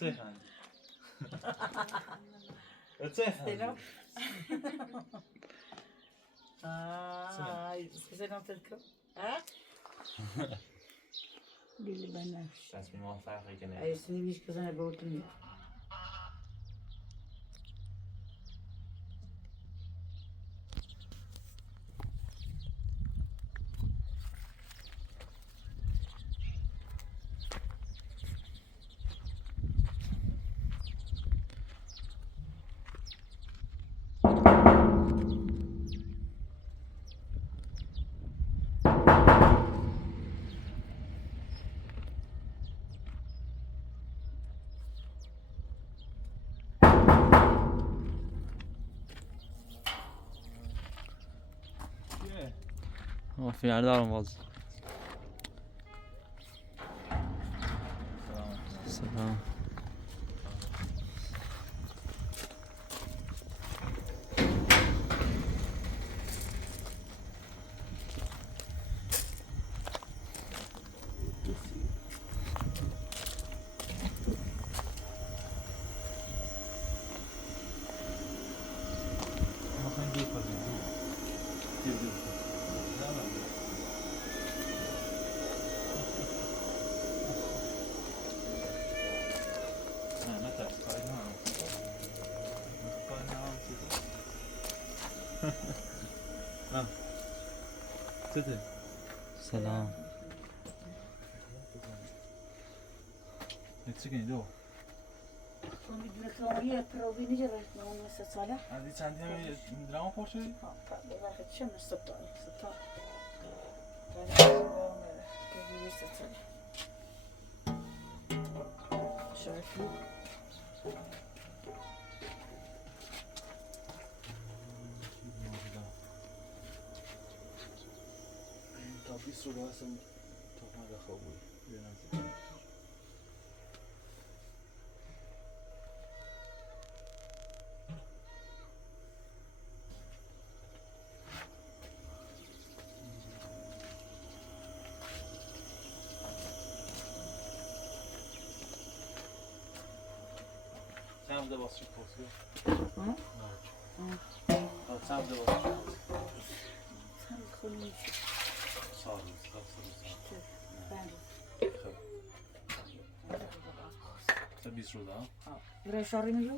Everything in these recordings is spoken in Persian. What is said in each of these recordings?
تخند تخند سلام تذكر ها اللي بنفس تصمیم موفقی که نه اي سني مش كذا بقولتني finali dałem was. Selam. Bakın geyik bakayım. Gel. نه تفکاری هم چطور؟ Selam. چی کنی دو؟ من بدنا كلامية بروبي نجرب من السالة عندي چندی هم دراما پارچه؟ واحد شم السطار شايفين تا 20 رو هستم تا ما خوابی Sam da basıyor korkuyor. ها؟ Sam da basıyor. هم خلوني Sağ olun, sağ olun. بعد Sen 20 رو da. برای شاری میجو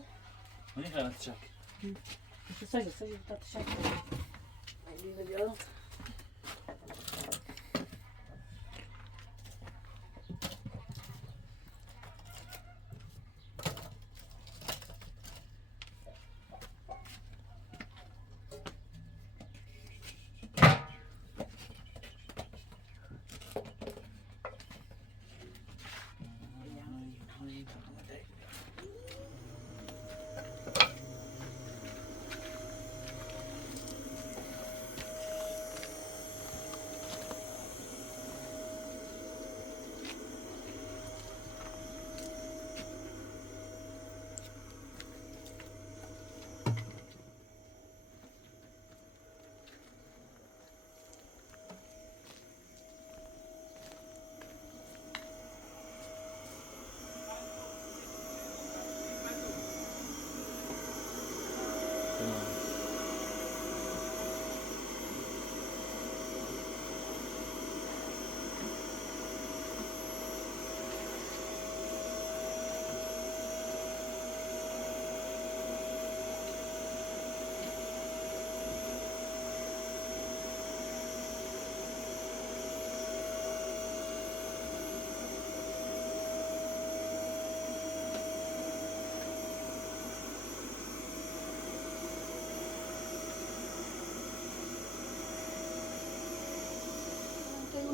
من این خیلی چک. سجل تا تشک لیده بیادم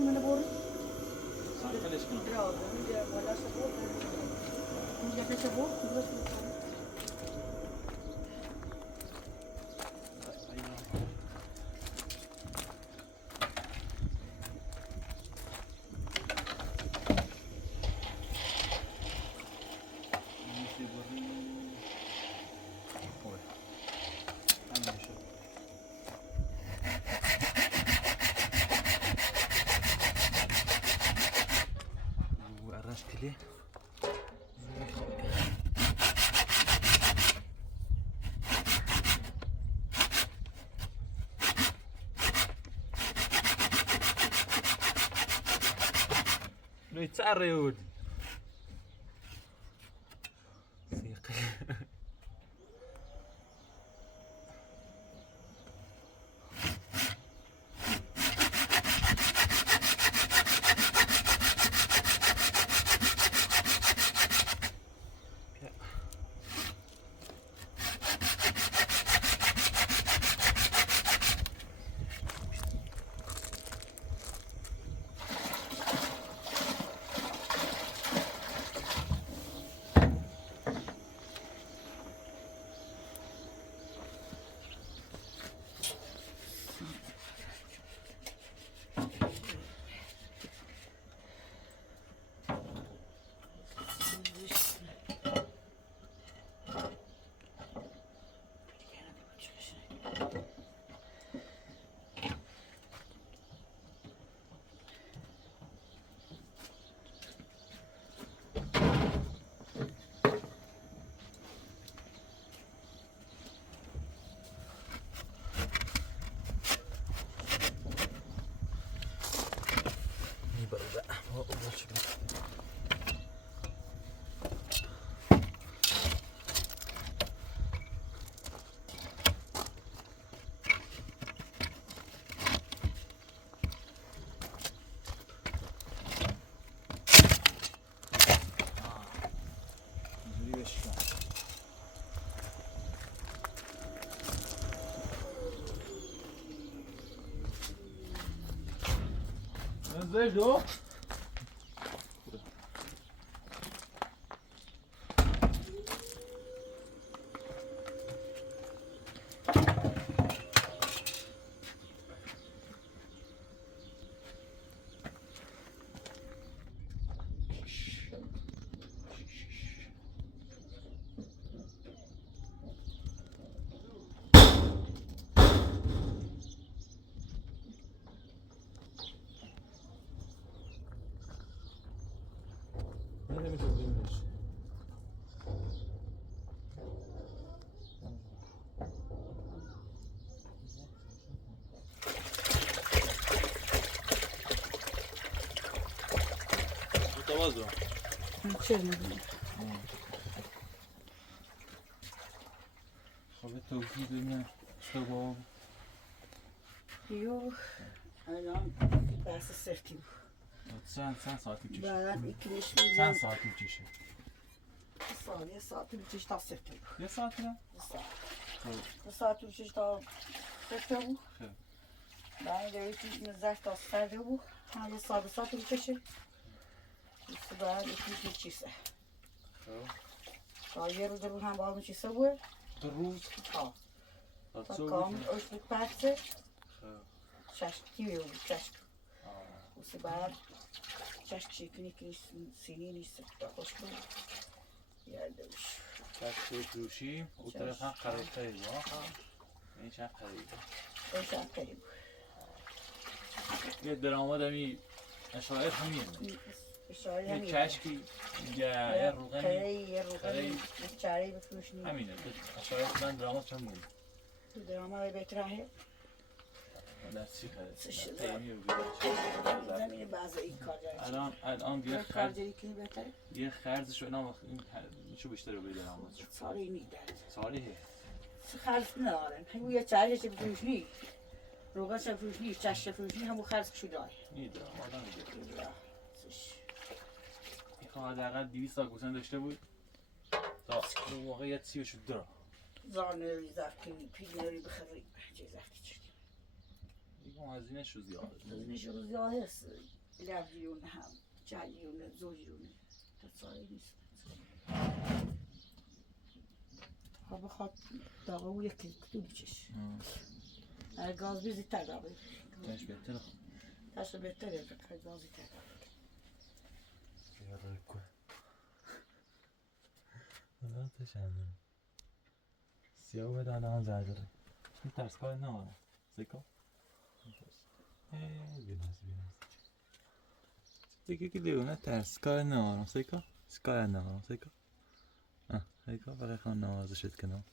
من بوري Sen kaleš kino. برافو ولا سبور مش جاب سبور بس و الرش كله شنو يتعرى يا ولدي سيقي زيدو متواضع چه میدونی خب توضیح ببینم اشتباه یو الان بحث سفتی بود چند ساعتی میشه بعد اکلیش چند میدونم ساعتی میشه یه ساعت میکش تا سفتی بود یه ساعتی نه یه ساعت میکش تا سفتی بود خب بعد یکیش مزرش تا سرده بود هم یه ساعت میکشه بعد یکیش میچیسه خب تا یه روز رو هم باید میچیسه بود دو روز تا کامل اش بود پرسه خب چشکی بود چشک و بعد چشک شکلی که سینی نیست تا خوش بود یادش چشک روشی اون طرف هم قریب تایی با این چند قریبه اش هم قریب یه درآمد همی اشاعر همینه اشاره یه همین کشکی یه روغنی یه روغنی چاره بفروشنی همینه اشاعر من درآمد چند بود تو درآمد بهتره در چی خرید؟ سه در تیمی رو زمین بعض این کار جایی الان یه کار جایی که بهتره یه خرزش رو اینا چو بیشتر رو بیده درآمد سالی نیدن سالیه خرج ندارن همون یه چاره چه بفروشنی روغن چه بفروشنی چش بفروشنی همون خرج شو داره نیده آدم میگه این خواه حداقل 200 سال گوسن داشته بود تا واقعیت 30 داره زانوی زفتونی پیلنری بخری چه زفتی چه دیگه هزینه‌ش رو زیاده هزینه‌ش رو زیاده است لبجیون هم جلیون زوجیونه تصاری نیست ها بخواد داغه او یکی کتولی چش گاز بیزی تر داغه تنش بهتره تاش بهتره فکر گازی تر یه روی که الان تشنه سیاه بده الان زردره این ترس کار نماره سیکا بیرنز دیگه که لیونه ترس کار نماره سیکا سکار نماره سیکا سیکا برای خان نوازشت کنم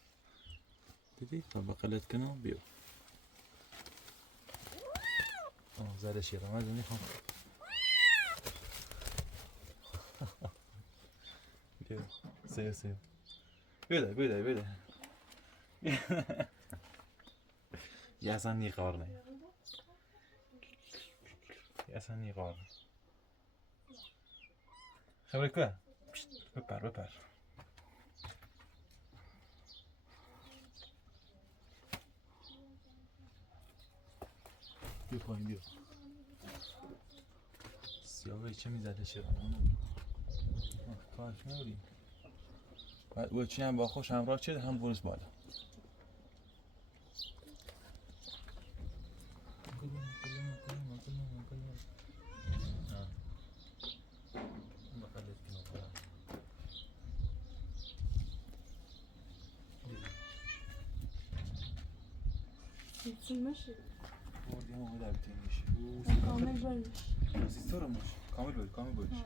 دیدی تا بقلت کنم بیو زده شیرم از میخوام بيو سيو سيو بيدا بيدا بيدا يا سني قارني يا سني قارني خبرك بقى ببر ببر بيو پایین بيو سیاوه چه میزده شیرانمونو کارش نبودیم بعد اوچی هم با خوش همراه چه هم برس بالا يتسمش بردیم و در بیتیم میشه كامل بلش رازیستور همش کامل باید کامل بایدش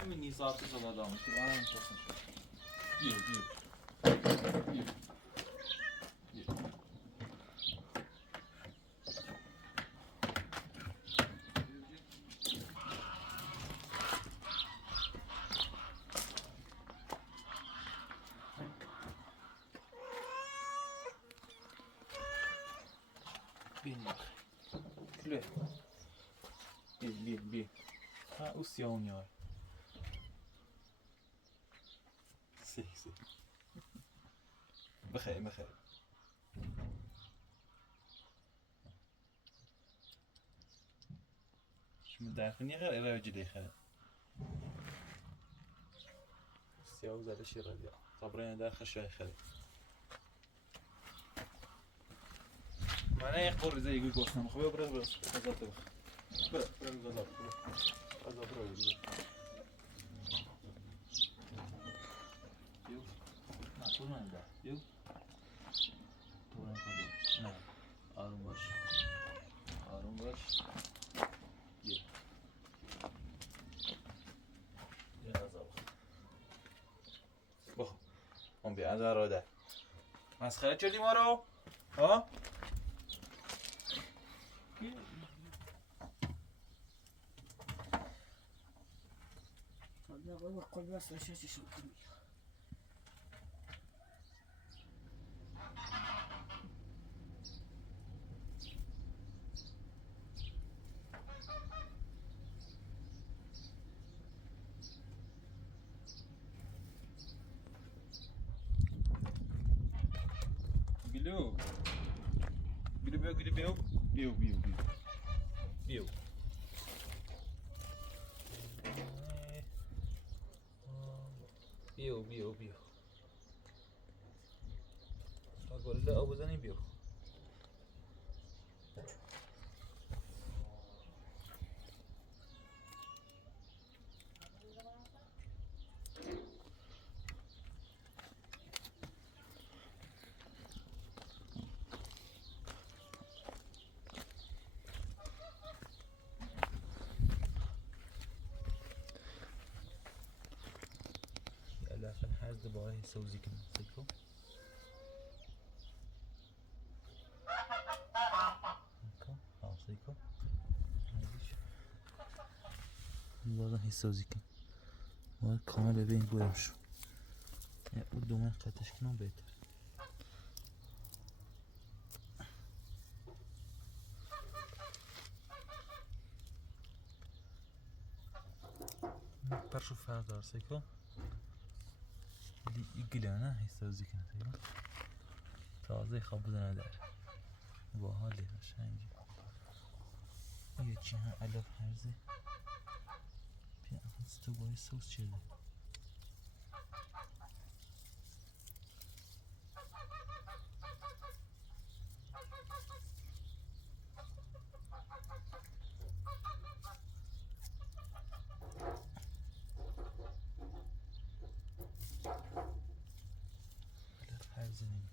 همین نیساتی شده دامه که برای میشستن بیو بیو بیو بیو بیو بیو بیو ها او سیاونی های سی بخیر بخیر شما درخونی غیر الهی جدی خیلی سیاو زده شیره دیا طبرین در خشای خیلی من یک قرر زی گوی گوستم خوبه برد غذات بخ برد غذات غذات برد بیو نه تو نمیده بیو تو نمیده نه آروم باش آروم باش بیو یه غذا بخ اون بیا از اراده مسخره کردی ما رو ها والله بقول قل بس أشياء شو كمية Bilou. Bilou, Bilou, Bilou, Bilou. Bilou, Bilou, Bilou. Bilou. Bilou, Bilou, Bilou. أقول لا أبو زني بيو. لكن حاز باهي يسوي زي كده سيكو سيكو سيكو بازم هیستوزی کن باید کامل ببین بودم شو اون دومن قطعش کنم بهتر برشو فرق دار سیکو دی گله نه هیستوزی کنه سیکو تازه خواب بزنه در با حالی قشنگی یه چی هم علف هرزه بیا تو باید سوس چیزه علف هرزه نیم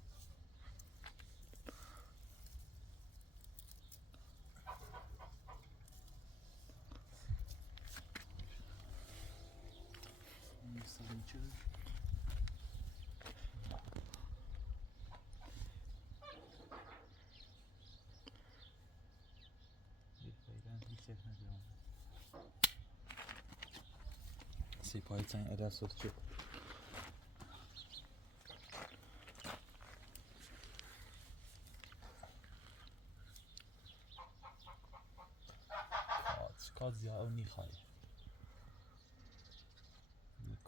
نیستم چیزه سیپایی تاین ادر سوت چه کات زیاد او نیخوای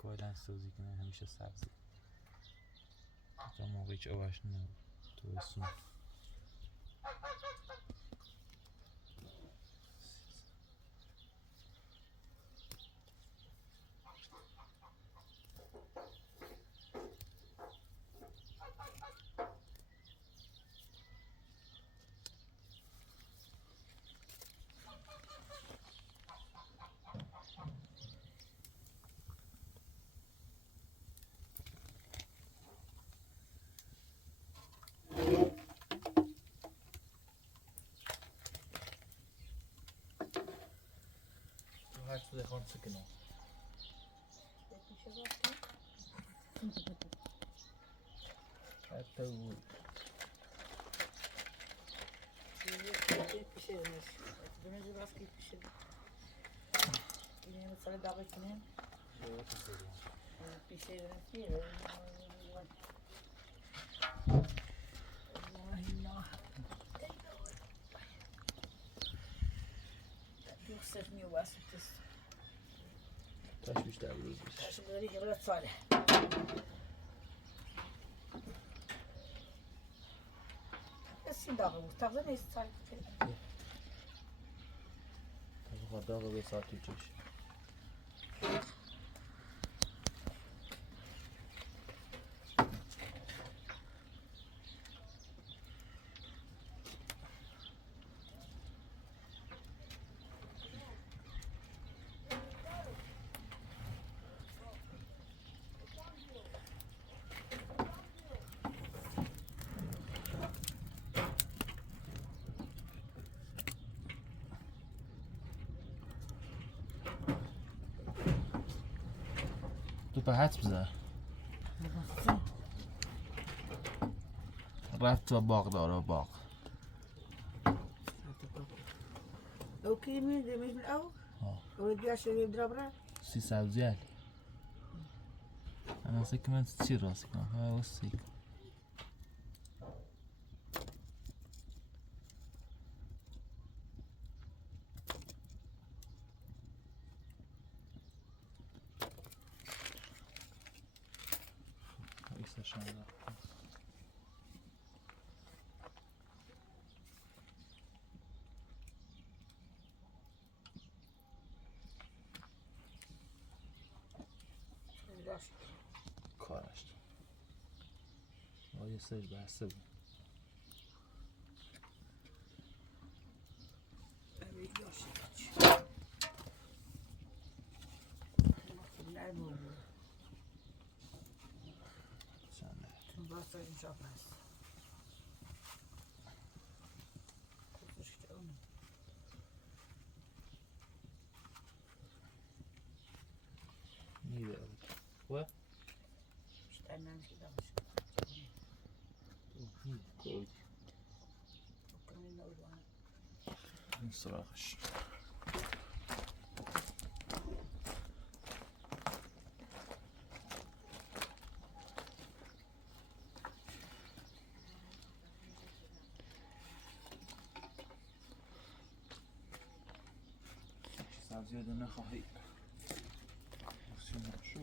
کلا سوزی کنه همیشه سبزی تا موقعی هیچ اوش نه تو رسون هر چیزی خواهد سکنه حتی بود پیشه دنش دنش باز کی پیشه اینه مثلا داغی کنیم پیشه دنش میره دوستش میواسط است تاش بیشتر روز بیش عشان بدري غير صالح بس يداغ تاخذ نيست صالح تاش خداغه به ساعت تو چش تو به حد بزن رفت تو باغ داره باغ اوكي مين دي مش من الاول ودي عشان يضرب راه سی سبزی هلی انا سیک من چی راست کنم ها وسیک ایستشان رفت کارش یه سرش بسته بود چنده بس اینجا بس میده و اشتغلنا كده کودی وكمان نقول این سراغش زيادة نخواهی بسیم شو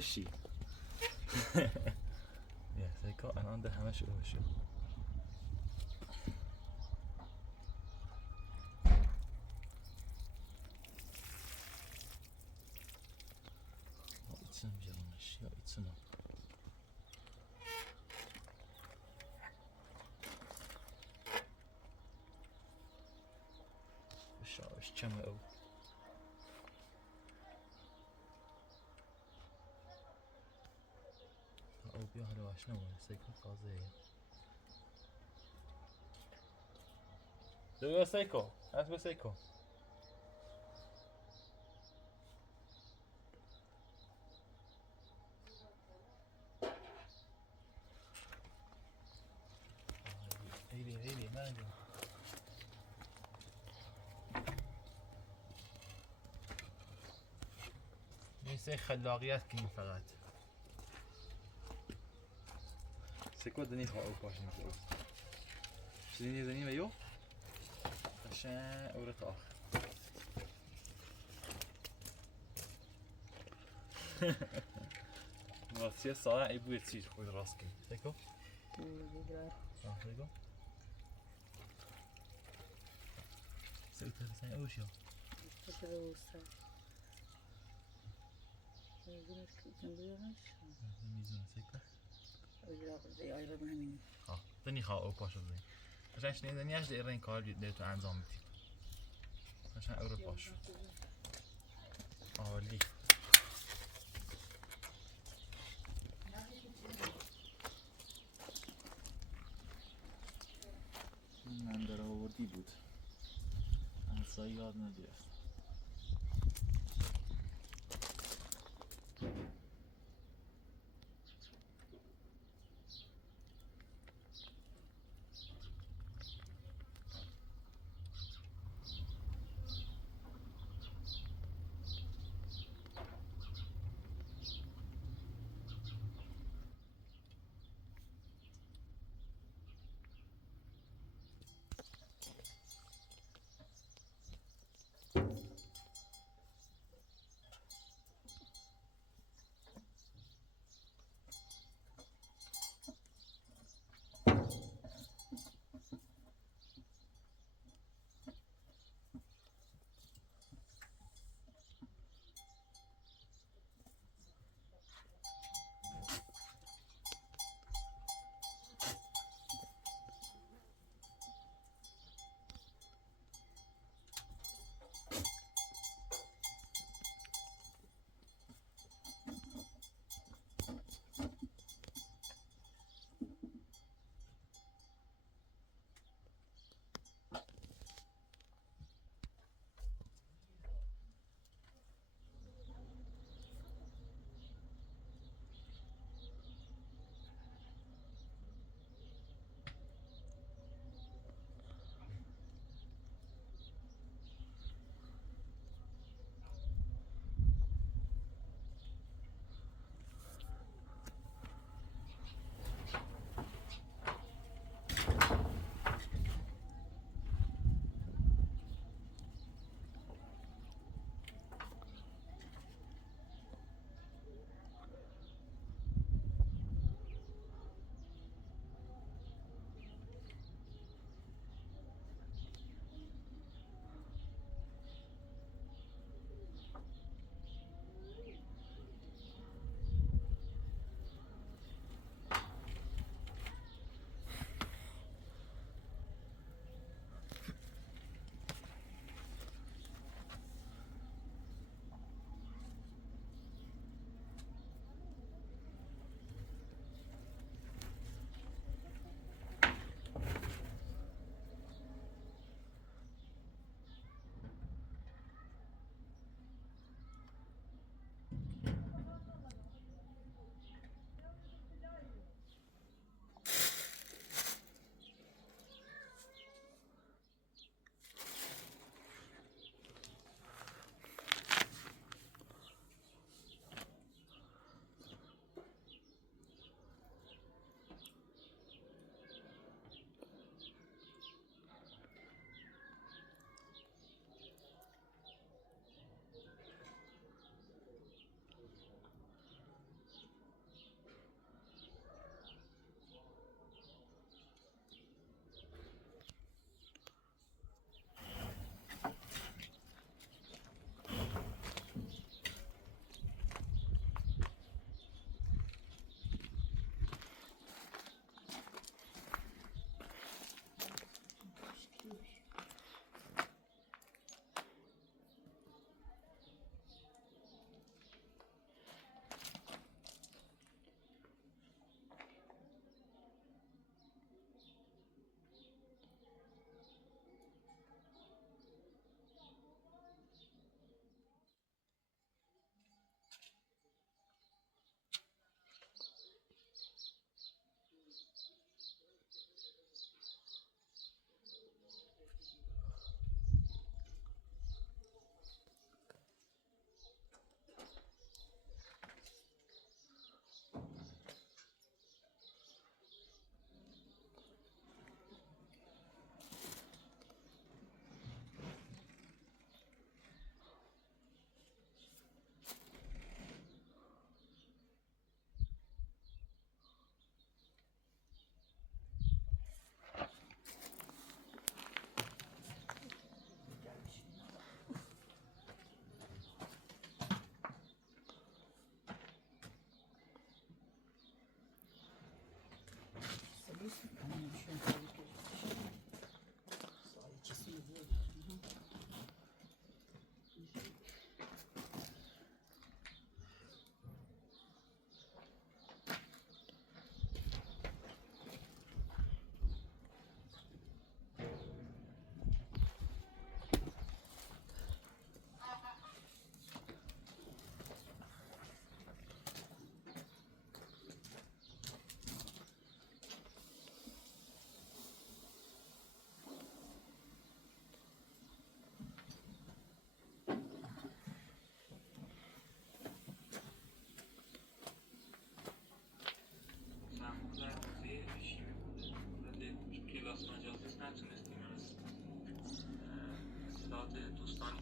روشی یه سیکا الان ده همش روشی ایتسن بیارمش یا ایتسن بشاوش چمه او او بیا حالا واش نمونه سیکا تازه بیا سیکا هست بیا سیکا هیلی نرنجم نیسته خلاقیت کنیم فقط سیکا دنی خواه او پاشیم درست شدینی زنی ویو عشان اورق آخر واسه ساعة يبغى تصير خود راسك سيكو سيكو سويت هذا أول شيء ميزون سيكو ها تاني خا أو باش زين عشان شنو إذا نياش ديرين كار جديد وعنزام بتي عشان أوروبا شو لي من در آوردی بود همسایه یاد نگرفت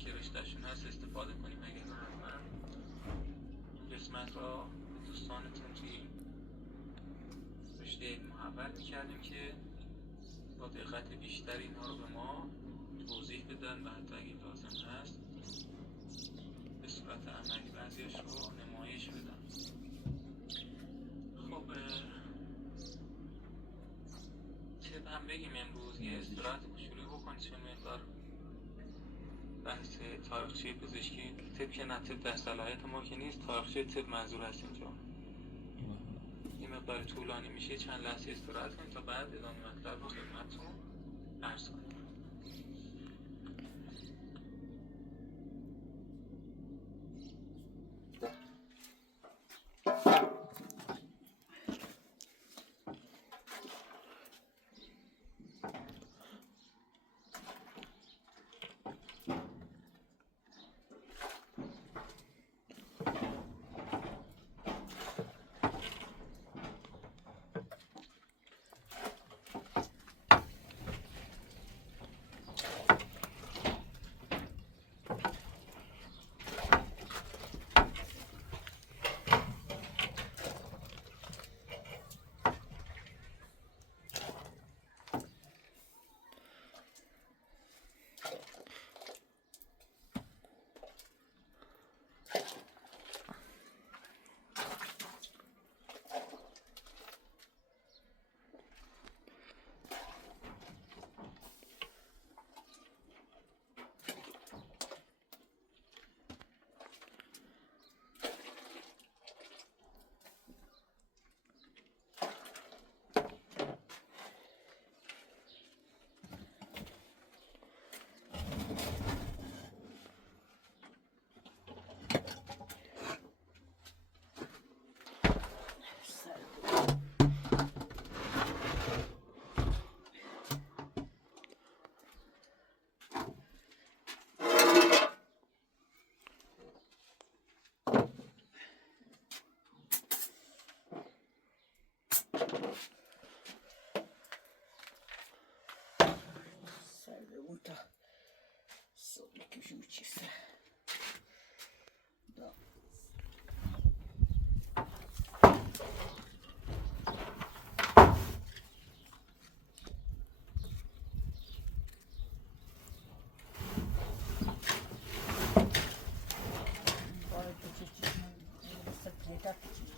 که رشتهشون هست استفاده کنیم. اگر نه حتما این قسمت را به دوستانتون توی رشته محول میکردیم که با دقت بیشتر اینها رو به ما توضیح بدن و حتی اگه لازم هست به صورت عملی بعضیش رو نمایش بدن. خب چه هم بگیم امروز یه استراحت کوچولویی بکنید چون مقدار بحث تاریخچه پزشکی طب که نه، طب در صلاحیت ما که نیست، تاریخچه طب منظور هست اینجا. یه مقدار طولانی میشه، چند لحظه استراحت کنید تا بعد ادامه مطلب رو خدمتتون عرض کنیم. Pergunta sobre o que a justiça dá. Agora eu tô te essa preta aqui.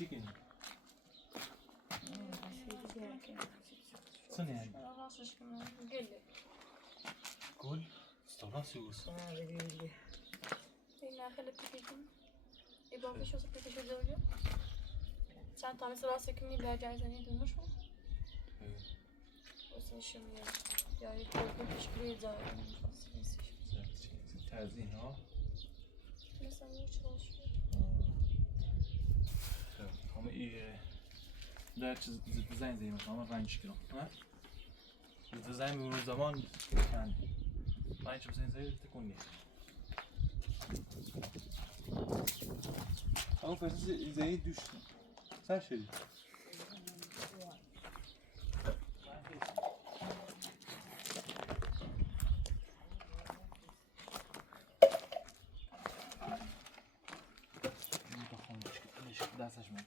چی کنی؟ صنع يعني انا راسش كمان قلب قول استغراسي وص هنا خلت فيكم يبقى في شو صفيك شو زوجة ساعة طعم راسك مني بها جايزة نيد المشروع بس مش من يعني كل تشكيلية زايدة من خاص تعزين ها مثلا وش راسي هم ايه ده ديزاين زي مثلا ما رنج كده ها الديزاين من زمان كان رنج بزين زي تكون ليه او فرز زي دوش سر شدي دستش من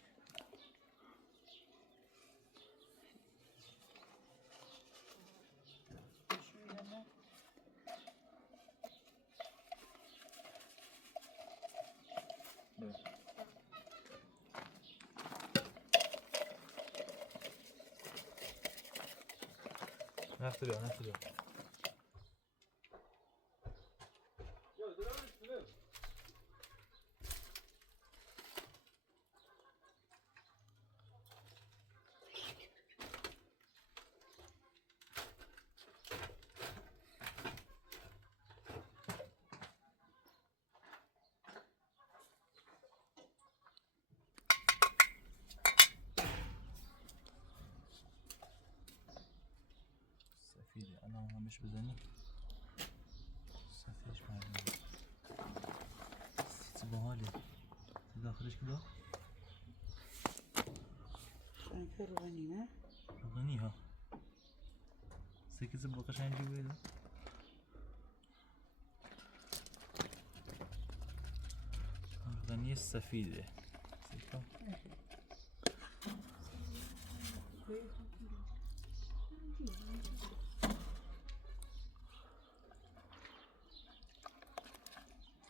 نفس اليوم نفس اليوم سفيدة أنا مش بزني سفيدش معلومة تبغى لي داخلش كده شنكر روغني روغنيها سكز بقى شان جوا ده روغنية السفيدة سيكا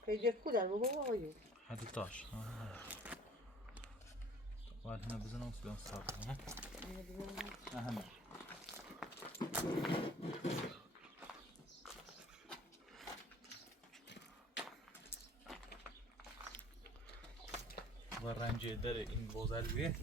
پیدا کودن بگو آقایو 11 بعد هنا بزنه وصبيان صار ها أهم ورنجه داره این بوزلویه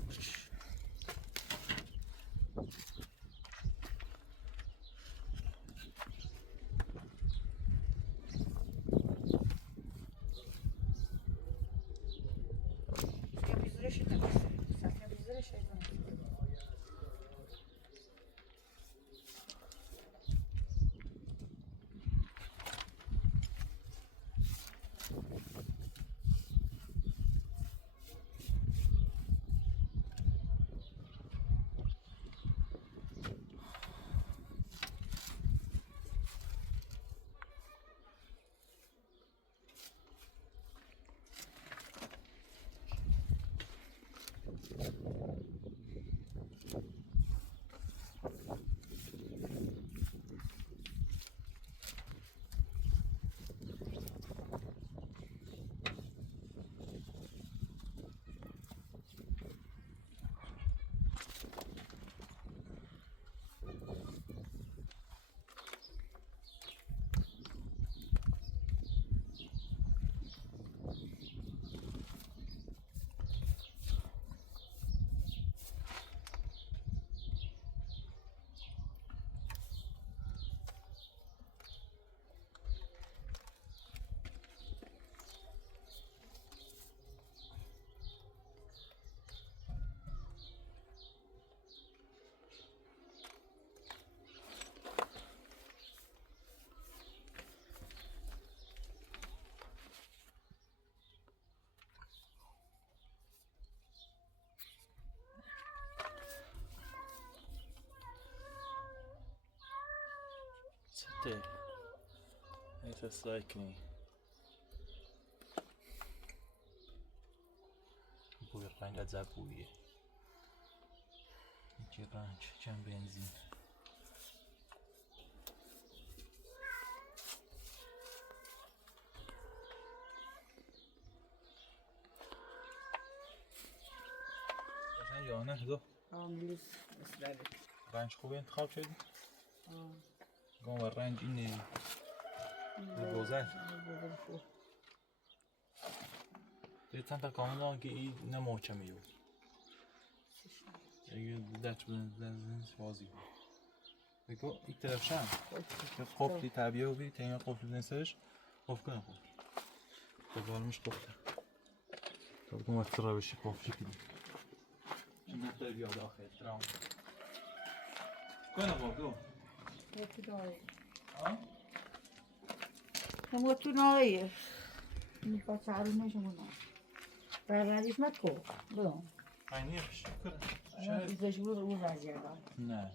ستة هيث السايكني بوي الرانج أزابوية يجي رانج كان بنزين نه دو آملیز مثل رنج خوبی انتخاب شدی؟ گم و رنج اینه بوزر دیگه چند تا کامل دارم که این نه محکمی بود اگه دچ بزنید بازی بگو این طرف شم که قفلی طبیعه و بی تیمه قفل نسش قفل کنه خوب خب دارمش قفل تا بگم وقت را بشی قفلی کنی چون نتر بیاد آخر درام کنه بابدو یکی داره ها؟ نمو تو نایه میخواد چهارو نشمونه برندیش مکو برو اینیه بشی کنه الان ایزش بود رو رزیدم نه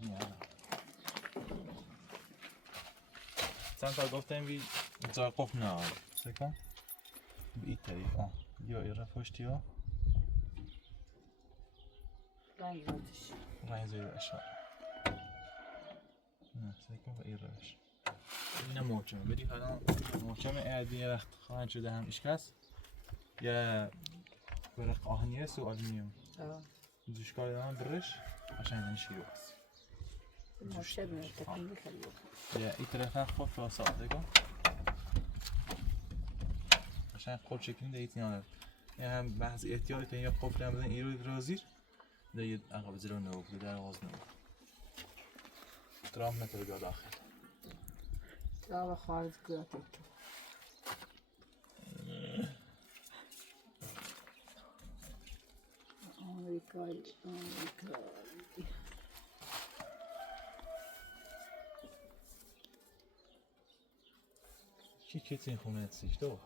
چند تا گفتم بی جا قفل نه سکن به این طریق یا ایره پشتی ها رنگ باتش رنگ زیر اشار نه سکن به این روش این محکمه بدی حالا محکمه اردی یه وقت خواهد شده هم اشکست یه برق آهنیه سو آلومینیوم دوشکار دارم برش عشان نشیرو بس مشه میاد تکنی خیلی یه این طرف هم خود را ساعته کن عشان خود شکلی دیت نیاره یه هم بحث احتیاط یا قفل هم بزن ایروی برازیر دیگه عقب زیرو نو بود در آغاز نو درام نتو بگاه داخل درام خارج گرفت آمریکایی چی کسی این خونه اتسیش دو؟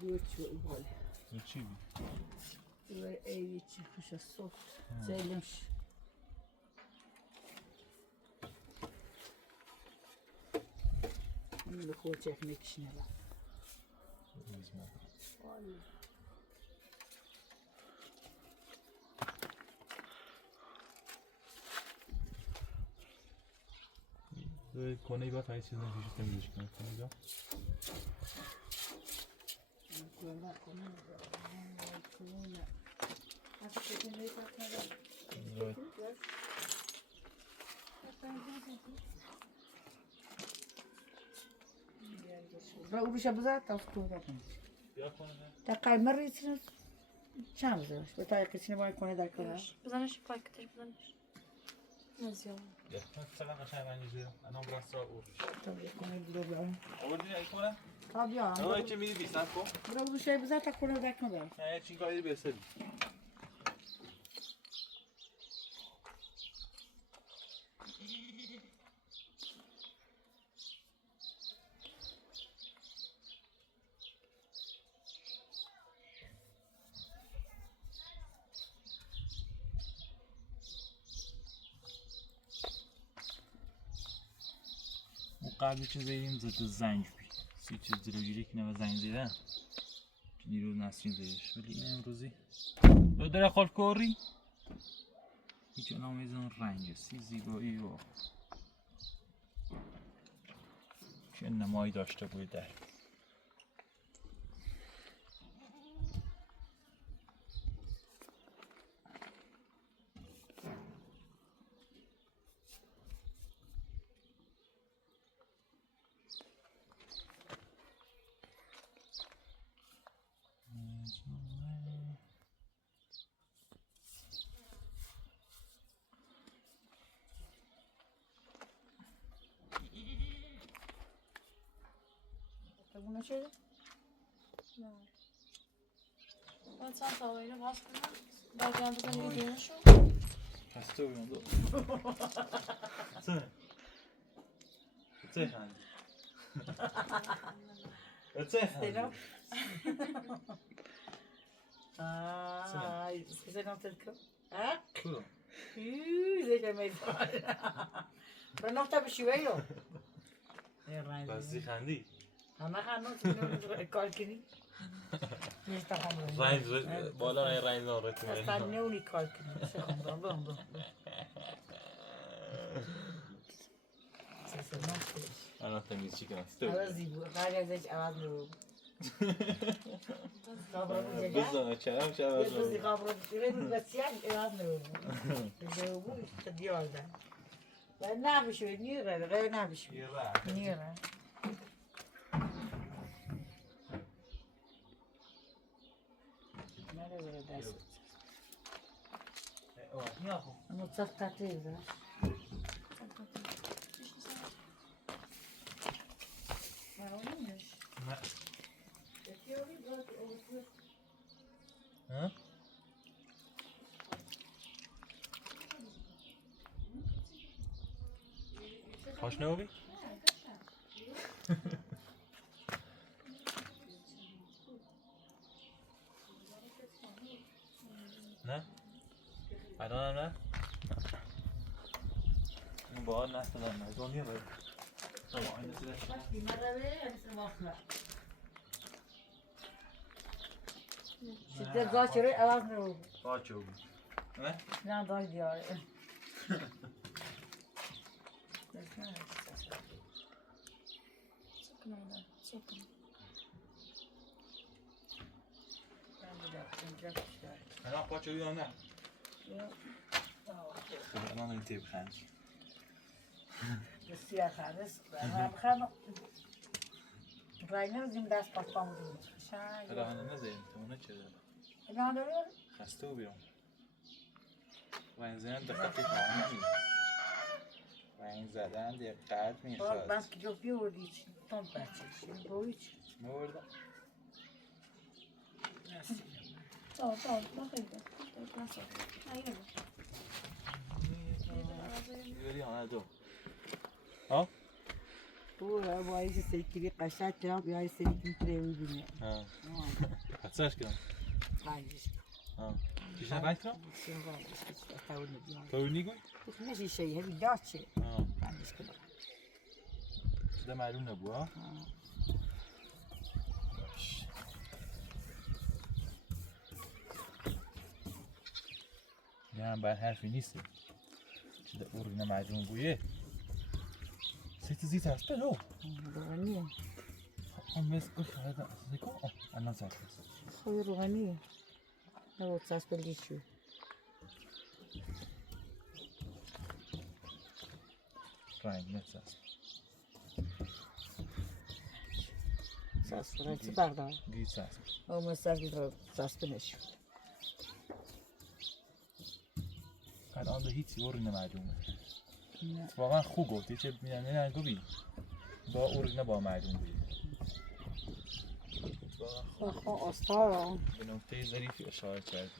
دوچو ایبالی یه چی بی؟ دوار ایوی چی خوش صبح زیلمش این بخور چک میکشنه با ریزمان کنه ای با تایی چیز نفیشت نمیدوش کنه کنه ای با را او بشه بزرد تا سکو دارم بیا کنه تا قیمه ریسیش چند بزرش به تایی کسی نباید کنه در کنه بزنش پاکتش بزنش نزیاد بیا چقدر قشنگ رنگی زیر انا براست را اوردش تا بیا کنه برو بیارم اوردی ای کنه؟ تا بیا انا چه میدی بیستن کن؟ برو بشه بزرد تا کنه در کنه نه چین کاری بیستدی قبل چه زیدیم زد زنگ بی سی چیز دلوگیری که نوه زنگ زیدن دیروز نسرین زیدش ولی این امروزی دو داره خال کاری هیچ نامیزون رنگ سی زیبایی و چه نمایی داشته بود در اونه شده؟ نه من چند تا اینو باز کنم بعد بزنم یه دونشو خسته بودم دو چه خندی؟ چه خندی؟ آی سیزن تلکم ها؟ کدوم؟ زیجا میفعل برنامه بشیویو بازی خندی؟ همه خانم کار کنی نیست هم رنج بالا رنج داره اصلا نونی کار کنی سخن بام الان تمیز چی کنم عوضی بود قرار ازش عوض نبود قبر بوجه بزنه چرم یه شب روزی قبر بوجه رو بسیار ایران نبود بود استدیال ده و نبشه نیره غیر نبشه نیره نره دست متسقطه ده ها؟ خوش نوبی؟ نه؟ الان هم نه؟ این باید نه سلام نه دنیا باید طبعا این شده زاچره عوض نبود باچه بود نه؟ نه دار دیاره Sakın öyle. Sakın. الان پاچه یا نه؟ الان داریم تیب خند بسیار خالص بخوام رای نمیدیم دست پاک بودیم الان نزدیم تو اونه چه داره؟ نه داره خسته و بیرون و این زن دقیقی خواهی نمید و این زدن دقیقت میخواد بس که جو بیوردی چی تون بچه بویی چی موردم Tamam tamam. Bak evde. Nasıl? Hayır. بیاری آنه دو ها؟ تو باید سیکلی قشنگ کنم یا سیکلی تریوی بینه ها حدسش کنم قایش ها پیش نبند کنم؟ بسیار قایش تاول نبیم تو نیگوی؟ تو نشی شیء همی داچه ها قایش کنم شده معلوم نبود ها؟ نه هم بر حرفی نیستی شده اورگنا معلوم بویه سیت زیت هست بلو روغنیه هم بس اخ هذا سيكون انا زعلت خوی روغنیه نه ساس بلیشو رنگ نتساس ساس فرنسي بردار گیت ساس او مساس بیدار ساس بنشو الان به هیچی اورگنا معلومه نه اتفاقا خوب گفتی چه میدن نه گویی با اورگنا با معلوم بویه خو استاد به نکته ظریفی اشاره کردی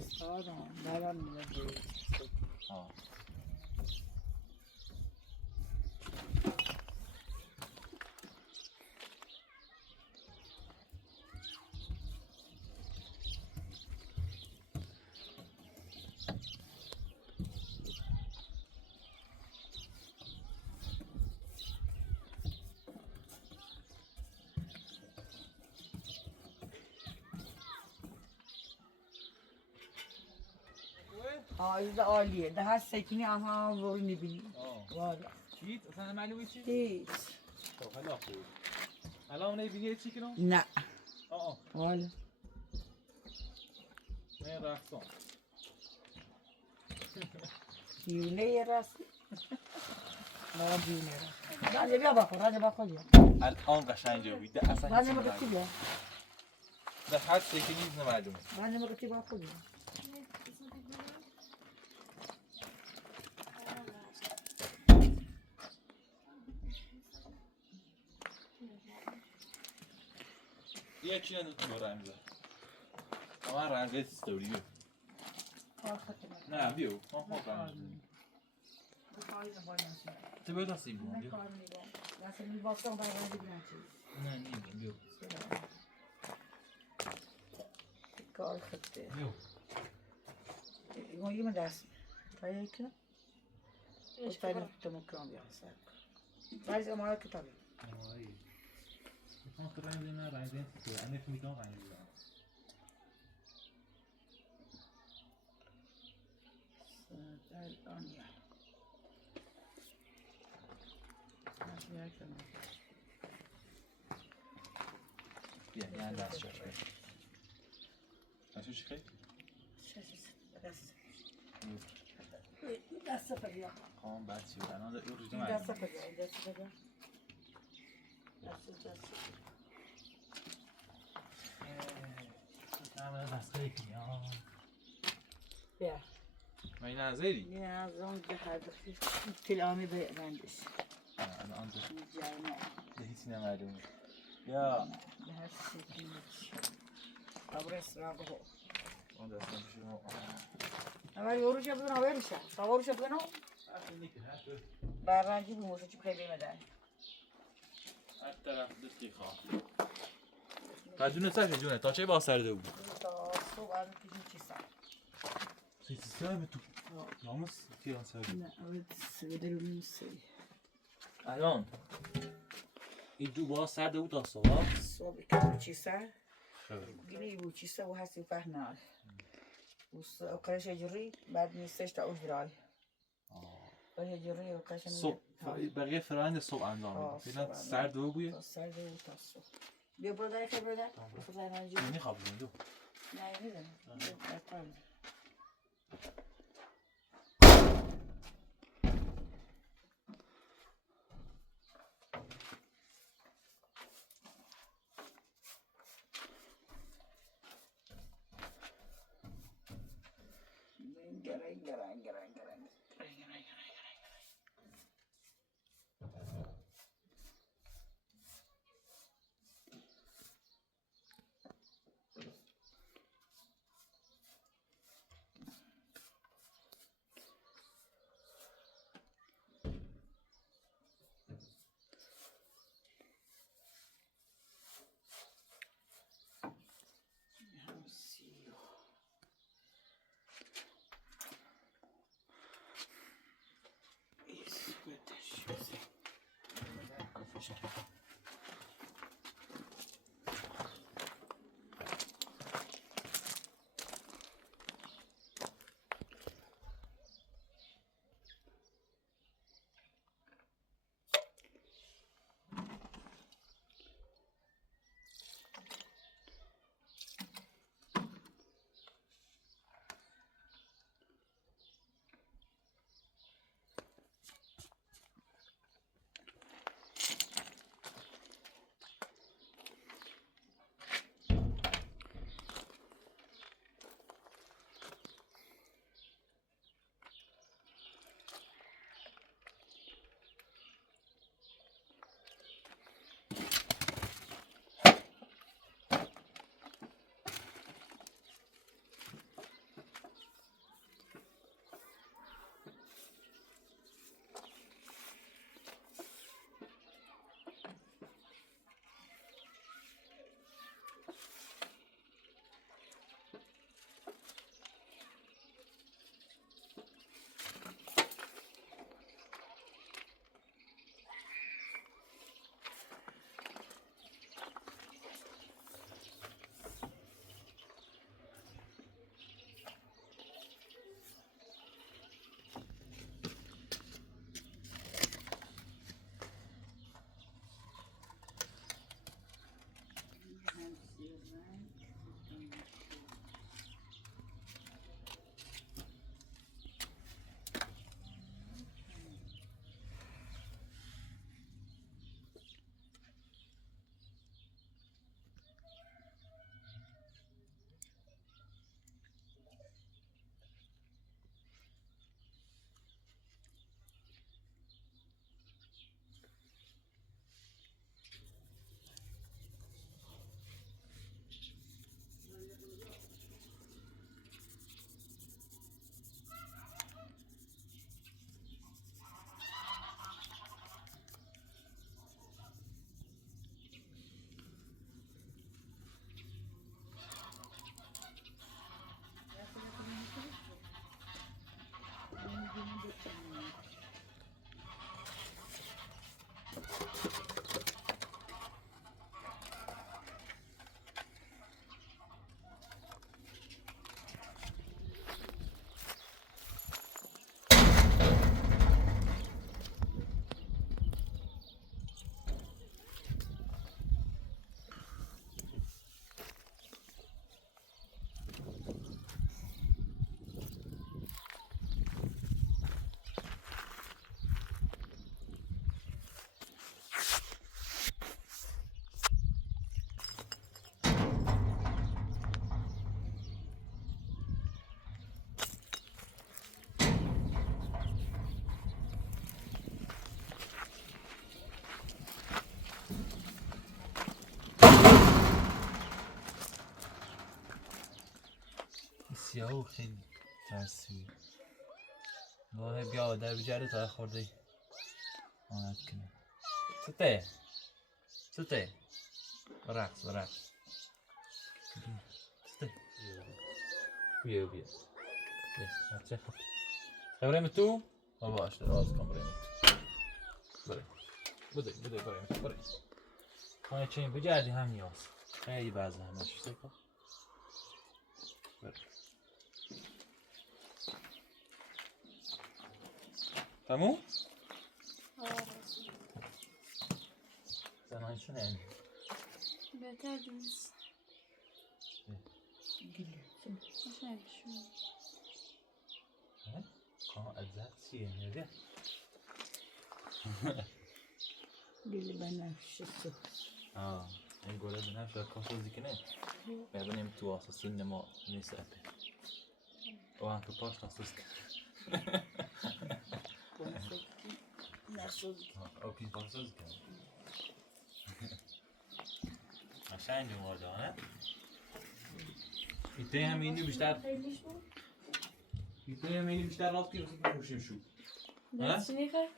استاد دارم میگه ها آیز عالیه ده هر سکنی آنها روی نبینی والا چیت اصلا معلومه چی هیچ خب حالا خوب الان نمیبینی چی کنم نه آه والا نه رقصان دیونه یه راستی نه دیونه راست راجع بیا باکن راجع باکن بیا الان قشنگ جوی ده اصلا راجع هیچی بگتی نمعلومه. بیا ده هر سکنی نمعلومه راجع بگتی باکن بیا یکی ندارم رنگ زد اما رنگ زد استوری بیو نه بیو ما رنگ تو بیو دستی بیو بیو نه نیم بیو کار خطه بیو یه من دست تا یکی استاد تو مکان بیا سر بعضی ما کتابی آی میخوام تو رنگ نه رنگ زد انا فکر میکنم رنگ زد الان یا ماشي هيك بیا یه دست شاش بیا دستو چی خیلی؟ دست بیا خواهم بعد چی بود الان او روزی دست من بیا دست بیا دست خیلی ها بیا ما این نظری؟ نه از اون جهت تلامی بندش الان دو جاینا هیچی نمعلومه یا به هر شکلی قبر اسراغه اون دست نمیشه اول یورو چه بدون آوریشه سوارو چه بدون برنجی بیموشه چی بخوای بیمدن هر طرف دستی خواه قدونه سرشه جونه تا چه با سرده بود؟ تا صبح از پیشین چی سر سیسی سر به تو ناموس تیران سرده نه اول سویده رو میسی الان این دو با سرده بود تا صبح صبح که چی سر خیلی گیری بود چی سر و هستی فهنال و کارش جری بعد نیستش تا اوش درای کارش جری و کارش صبح بقیه فرایند صبح انجام میده فعلا سرد و بویه تا سر دو تا صبح بیا برادر خیلی برادر خدا رنجی یعنی خواب دو نه میدونم او خیلی ترسوی واه بیا در بجاره تا خورده آمد کنه سته برقص سته بیا بچه بریم تو؟ باشه راز کن بریم تو بریم خانه چین بجردی هم نیاز خیلی بعضی همه چیزه کن بریم تموم؟ زنان چونه این؟ بهتر نیست. قشنگ شد. ازت چیه نده؟ گلی بنفش سو این گوله بنفش کاسوزی کنه ببینیم تو اساس نما نیست اپه و هم تو پاش ناسوز کنه نسوز او پین پاسوز کنه قشنگ مورده نه؟ ایده همینی بیشتر خیلیش بود. ایده همینی بیشتر راست که رسید بپوشیم شو نسی میخوای؟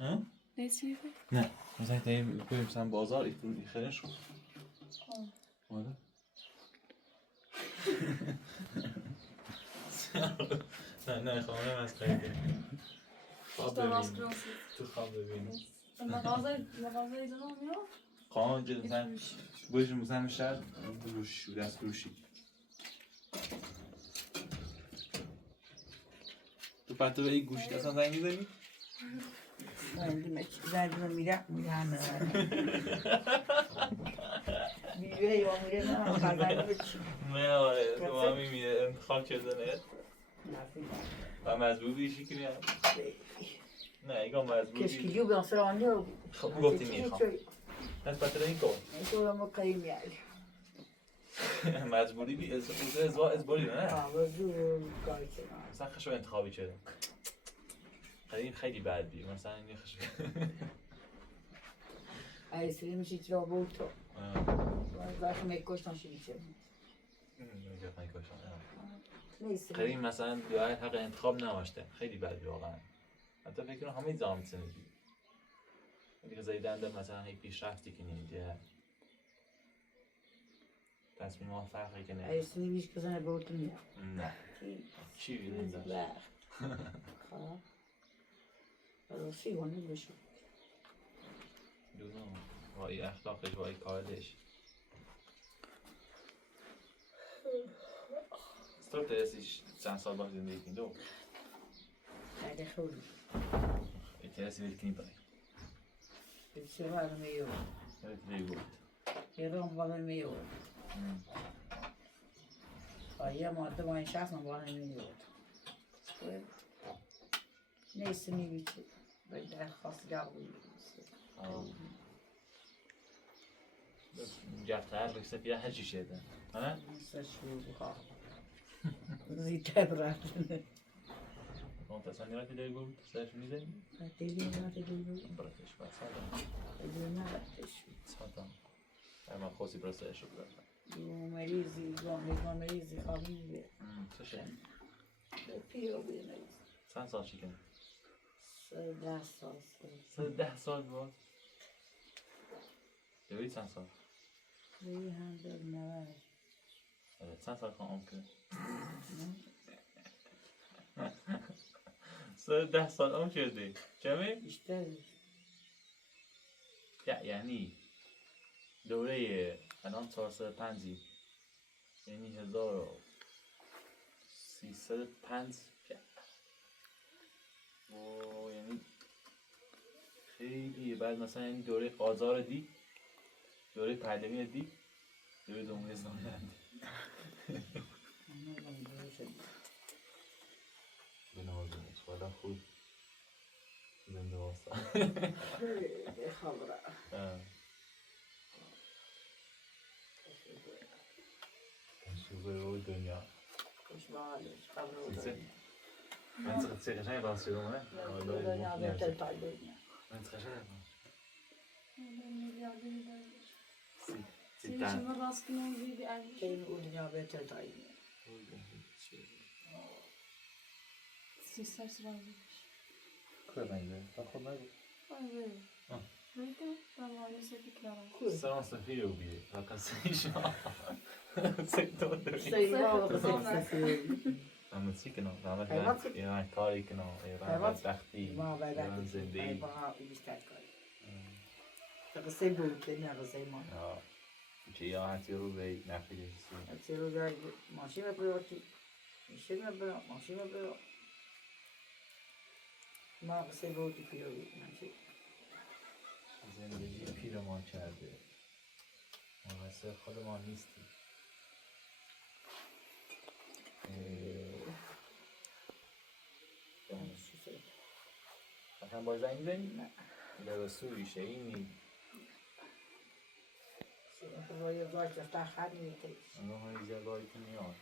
ها؟ نسی میخوای؟ نه مثلا ایده بریم مثلا بازار ایفرودی خیرش رو آره نه خواهرم از خیلی خواب ببین تو خواب ببین مغازه ایزانا میاد؟ خواهم جد مثلا بایش مثلا شهر بروش دست بروشی تو پتو به این گوشی اصلا زنگ میزنی؟ زنگ میره بیوه یا میره نه خلبن بچی نه آره تو همی میره انتخاب کرده نه و مزبور بیشی کنی هم نه ایگاه مزبور بیشی کشکیلیو بیانسر آنجا خب گفتی میخوام از پتر این کن تو ما قیم یعنی مزبوری بی ازباری نه؟ آوازو کاری کنم مثلا خشو انتخابی چه قدیم خیلی بد بی مثلا این خشو ایسری میشی چرا بود تو وقتی میکشتن شدی چه نیست قدیم مثلا بیای حق انتخاب نماشته خیلی بد واقعا حتی فکر کنم همه زامت سنگی دیگه زیدن ده مثلا هی پیشرفتی که نیده تصمیم ها فرقی که نیده ایسری بیش کسانه بود میاد نه چی بیدن داشت خب روسی گونه بشو دونو وای اخلاقش وای کارش استار ترسیش چند سال باید زندگی کنی دو خیلی خوبی ترسی ویلکنی بایی بسیار برای میو نویت بود یه روم برای میو یه ماده با این شخص هم برای میو نیست میبیچه باید درخواست جوابی جفتر بکسه فیه هجی شده ها؟ مثل شروع بخواه زیده برد اون تصانی را که داری بود سرش میزنی؟ دیدی نه دیدی براتش باید سادم دیدی نه براتش سادم اما خوصی برای سرش رو بردم مریضی مریضی خوابی میگه چشه؟ پیرو بیده چند سال چی کنی؟ 10 سال 10 سال بود؟ دوید چند سال؟ روی هم دل نوش چند سال کن عمر کرد؟ 10 سال عمر کردی؟ چمی؟ بیشتر یعنی دوره الان 405 یعنی 1305 یعنی خیلی بعد مثلا این دوره قاجار دی دوره پهلوی دی دوره جمهوری اسلامی دی بنابراین خدا خود زنده واسه خبره شوفر دنیا خوش بالش خبره سیسه من چه قشنگ راست شدم نه دنیا بهتر تا دنیا من چه قشنگ سیدی چما راست کنم دیدی این دنیا بهتر تا دنیا isterse var mı? Kırmaydı. Bak onlar Hayır. Ah. Neydi? Ben maalesef ikram. Sarans da filho bi. Fakat sen şu an. Sen de Sei igual Sei. a você. Ama sikken al. Ama wat? ja, tariken al. Ja, wat? dachti. Maar wij Ja, dachten, zindi. wij waren op die tijd kwijt. Dat is zeer goed, hè? Dat is zeer mooi. Ja. Ja, het heel weet. Neftig. Het is heel goed. Machine broodje. Machine brood. Machine brood. Maar we zijn goed voor jullie, mensen. زندگی پیرمان کرده. منحصر خودمان نیستی. مثلا با زنگ زنی؟ نه. لباسوی شیمی. Wil je nooit dat daar gaat niet eens. En dan ga je zeggen dat je niet aan.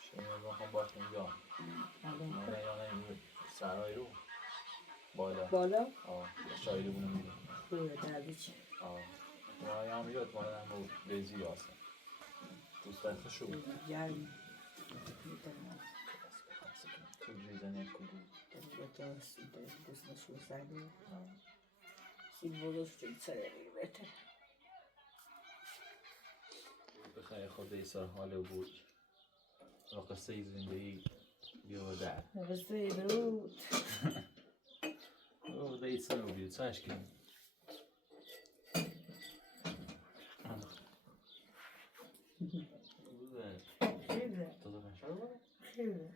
شیمی با هم باید اینجا. نه یا نه سرای رو. بالا. بالا؟ آه. شایده بونو میگم. خوبه دردیچه. آه. ما هم میاد ما هم بزی هستم. دوست داشته شو. جایی. کجوری زنی کجوری. دوست نشو سرده. سیمبولش چون سره بهتر. بخیر خود ایسار حال بود. و قصه زندگی بیاورده. قصه بود. او ده ایسان رو بیاد سرش کنیم. خیلی. تازه بشار بود؟ خیلی.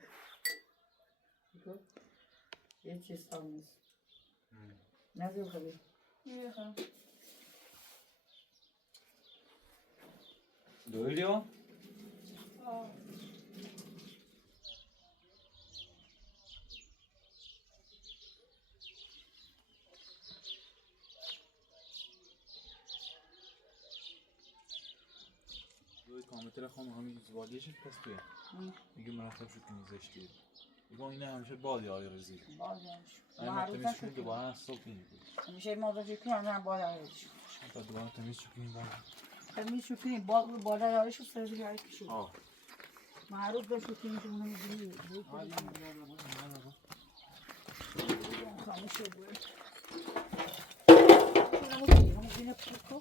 یه چیز سامنیست. نزدیک خیلی. میخوام. دویلیو؟ روی کامپیوتر خانم همین زوالیش پس توی میگه مرتب شد که میزشتی میگه اینه همیشه بادی آیرزی این ما تمیز کنیم دوباره صبح نمیگه همیشه مادر کنم نه بالا آیرزی تا دوباره تمیز کنیم تمیز کنیم بالا آیرزی سرزی گاری کشید آه معروف بشو کنیم که اونو میدونی خاموشه بود همون بینه پرکو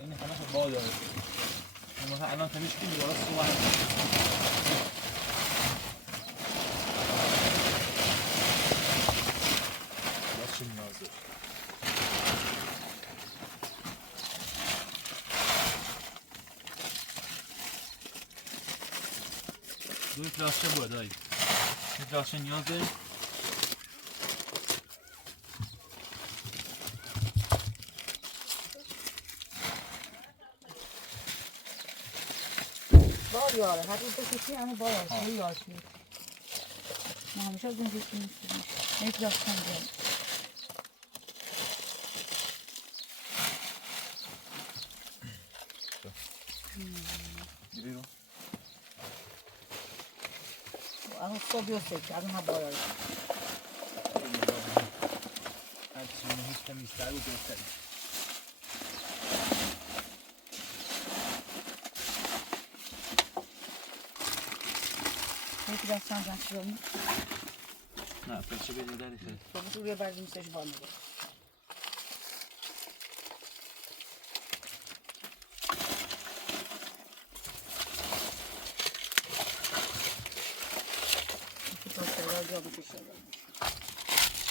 این خلاص باد آیرزی مثلا الان تمیز کنیم دوباره صبح بس نیازه دوی فلاسچه بود دایی این فلاسچه نیاز داری؟ بار یاره هر این بکشی همه بار آرسی یارسی ما همیشه از این بکشی نیستیم یک داستان دارم گیری رو الان صبح بیسته که الان هم بار آرسی هرچی هیچ تمیزتر و بهتری یک داستان جان چی بامید نه پشه بده داری خیلی تو روی بردیم سش بار میده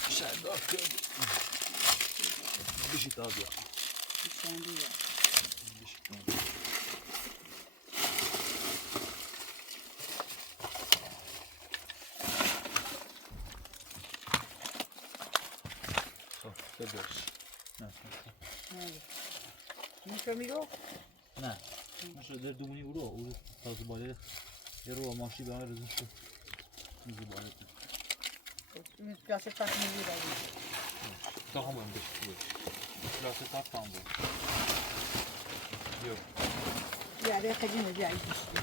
شاید دار کردی بشی تازه بشی تازه خب ببرش نه میشه میگو؟ نه میشه در دومونی او تازه باله یه رو ماشی به همه رزون شد میزی باله این کاسه تاک میگی داریم تا همون بشت بود کلاسه تاک هم بود یو یاره خیلی نجایی کشتی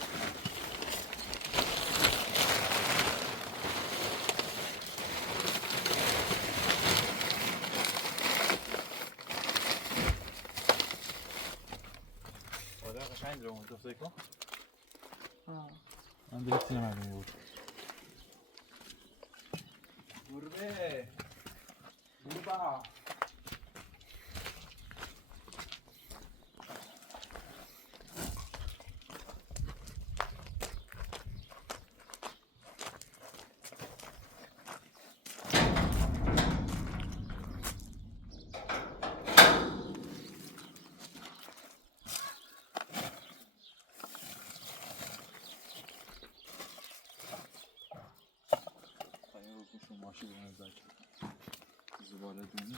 5 درهم تو کن. آه. من direkt yemedim yoğurt. Gurbe. Gurba. ماشی بزنید زباله دونی